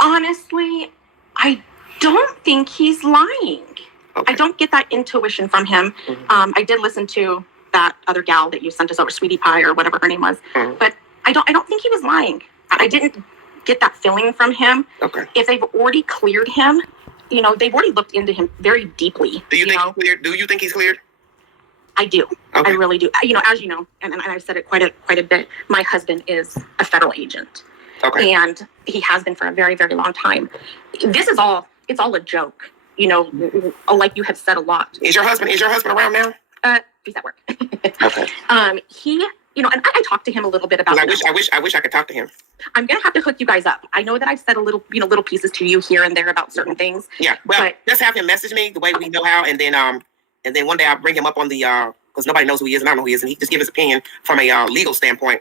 Honestly, I don't think he's lying. Okay. I don't get that intuition from him. Mm-hmm. I did listen to that other gal that you sent us over, Sweetie Pie or whatever her name was. Mm-hmm. But I don't think he was lying. Okay. I didn't get that feeling from him. Okay. If they've already cleared him, they've already looked into him very deeply. Do you think he's cleared? Do you think he's cleared? I do. Okay. I really do. As you know, and I've said it quite a bit, my husband is a federal agent. Okay. And he has been for a very, very long time. It's all a joke. Like you have said a lot. Is your husband around now? He's at work. Okay. He, and I talked to him a little bit about. I wish I could talk to him. I'm gonna have to hook you guys up. I know that I've said a little pieces to you here and there about certain things. Yeah. Well, just have him message me the way we know how, and then one day I'll bring him up on the because nobody knows who he is and I don't know who he is, and he just give his opinion from a legal standpoint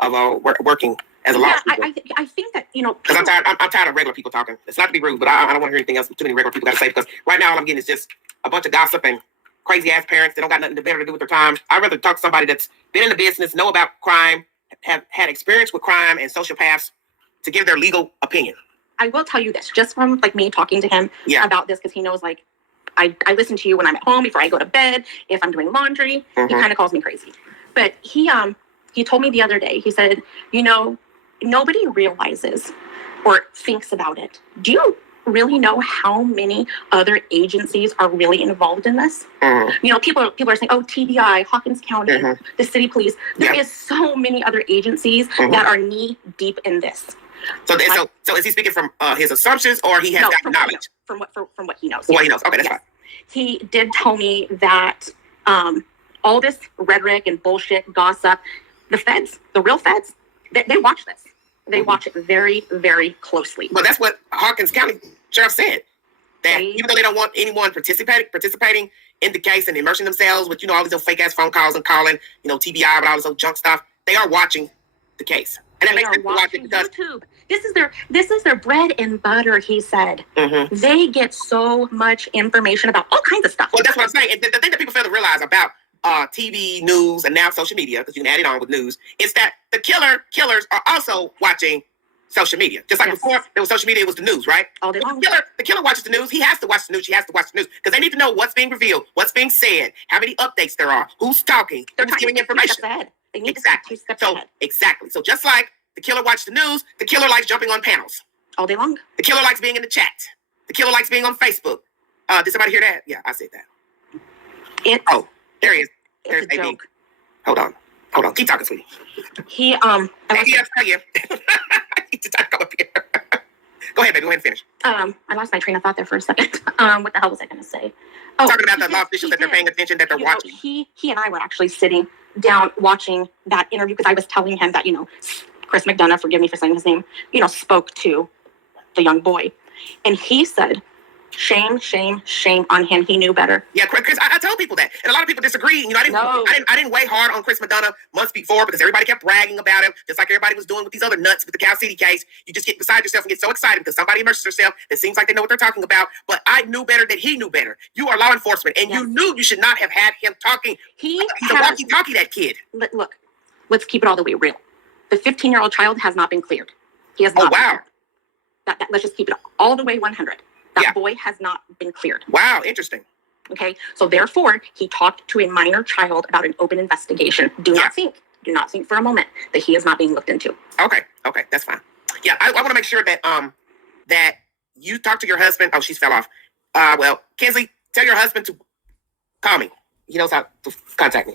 of working as a law. I think that because I'm tired of regular people talking. It's not to be rude, but I don't want to hear anything else too many regular people got to say, because right now all I'm getting is just a bunch of gossip and crazy ass parents that don't got nothing better to do with their time. I'd rather talk to somebody that's been in the business, know about crime, have had experience with crime and sociopaths to give their legal opinion. I will tell you this, just from me talking to him about this, because he knows I listen to you when I'm at home, before I go to bed, if I'm doing laundry. Mm-hmm. He kind of calls me crazy. But he told me the other day, he said, nobody realizes or thinks about it. Do you really know how many other agencies are really involved in this? Mm-hmm. People are saying, oh, TBI, Hawkins County, mm-hmm. the city police. There is so many other agencies mm-hmm. that are knee deep in this. So is he speaking from his assumptions, or he has got knowledge? From what he knows. From what he knows. Okay, that's fine. He did tell me that all this rhetoric and bullshit, gossip, the feds, the real feds, they watch this. They mm-hmm. watch it very, very closely. But that's what Hawkins County Sheriff said. That even though they don't want anyone participating in the case and immersing themselves with, all these fake ass phone calls and calling, TBI and all this old junk stuff, they are watching the case. And that makes sense to watch it because YouTube. This is their bread and butter, he said. Mm-hmm. They get so much information about all kinds of stuff. Well, that's what I'm saying. And the thing that people fail to realize about TV, news, and now social media, because you can add it on with news, is that the killers are also watching social media. Just like before there was social media, it was the news, right? All day long. The killer watches the news. He has to watch the news. She has to watch the news because they need to know what's being revealed, what's being said, how many updates there are, who's talking, who's giving information. They need exactly. to step ahead. Exactly. So just like the killer watches the news, the killer likes jumping on panels. All day long. The killer likes being in the chat. The killer likes being on Facebook. Did somebody hear that? Yeah, I said that. There he is. There's a joke. Hold on. Keep talking, sweetie. He I need to come up here. Go ahead, baby. Go ahead and finish. I lost my train of thought there for a second. What the hell was I going to say? Talking about the law officials that they're paying attention, that they're watching. He and I were actually sitting down watching that interview because I was telling him that, Chris McDonough, forgive me for saying his name, spoke to the young boy. And he said, shame on him. He knew better. Yeah, Chris, I told people that. And a lot of people disagree. I didn't weigh hard on Chris McDonough months before because everybody kept bragging about him, just like everybody was doing with these other nuts with the Cal City case. You just get beside yourself and get so excited because somebody immerses herself. It seems like they know what they're talking about. But I knew better that he knew better. You are law enforcement, and you knew you should not have had him talking. He's a walkie-talkie, that kid. Look, let's keep it all the way real. The 15-year-old child has not been cleared. He has not been cleared. Let's just keep it all the way 100. That boy has not been cleared. Wow, interesting. Okay, so therefore, he talked to a minor child about an open investigation. Do not think for a moment that he is not being looked into. Okay, that's fine. Yeah, I want to make sure that that you talk to your husband. Oh, she's fell off. Well, Kinsley, tell your husband to call me. He knows how to contact me.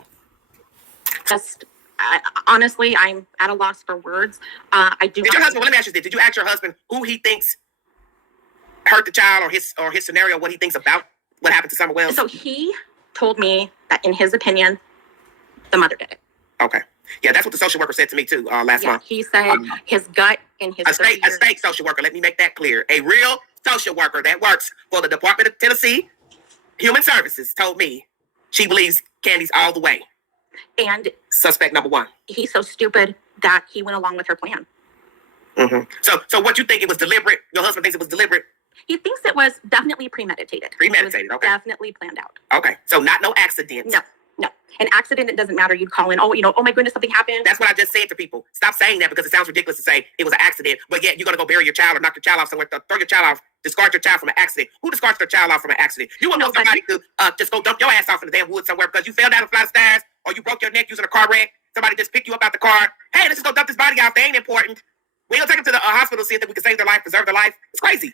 Honestly, I'm at a loss for words. I do. Did your husband? Let me ask you this: did you ask your husband who he thinks hurt the child, or his scenario, what he thinks about what happened to Summer Wells? So he told me that, in his opinion, the mother did it. Okay. Yeah, that's what the social worker said to me too last month. He said his gut and his a state social worker. Let me make that clear. A real social worker that works for the Department of Tennessee Human Services told me she believes Candy's all the way. And suspect number one. He's so stupid that he went along with her plan. Mm-hmm. So what you think, it was deliberate? Your husband thinks it was deliberate? He thinks it was definitely premeditated. Premeditated, okay. Definitely planned out. Okay, so no accident. No. An accident, it doesn't matter. You'd call in, oh my goodness, something happened. That's what I just said to people. Stop saying that because it sounds ridiculous to say it was an accident, but yet you're going to go bury your child or knock your child off somewhere, throw your child off, discard your child from an accident. Who discards their child off from an accident? You wouldn't know somebody to just go dump your ass off in the damn woods somewhere because you fell down a flight of stairs or you broke your neck using a car wreck. Somebody just picked you up out the car. Hey, let's just go dump this body out. They ain't important. We don't take them to the hospital, see if we can save their life, preserve their life. It's crazy.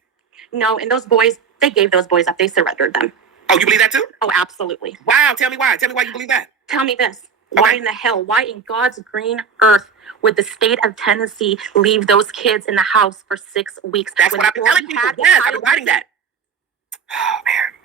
No, and those boys, they gave those boys up. They surrendered them. Oh, you believe that too? Oh, absolutely. Wow. Tell me why. Tell me why you believe that. Tell me this. Okay. Why in the hell? Why in God's green earth would the state of Tennessee leave those kids in the house for 6 weeks? That's what I've been telling people. Yes, I've been writing that. Oh, man.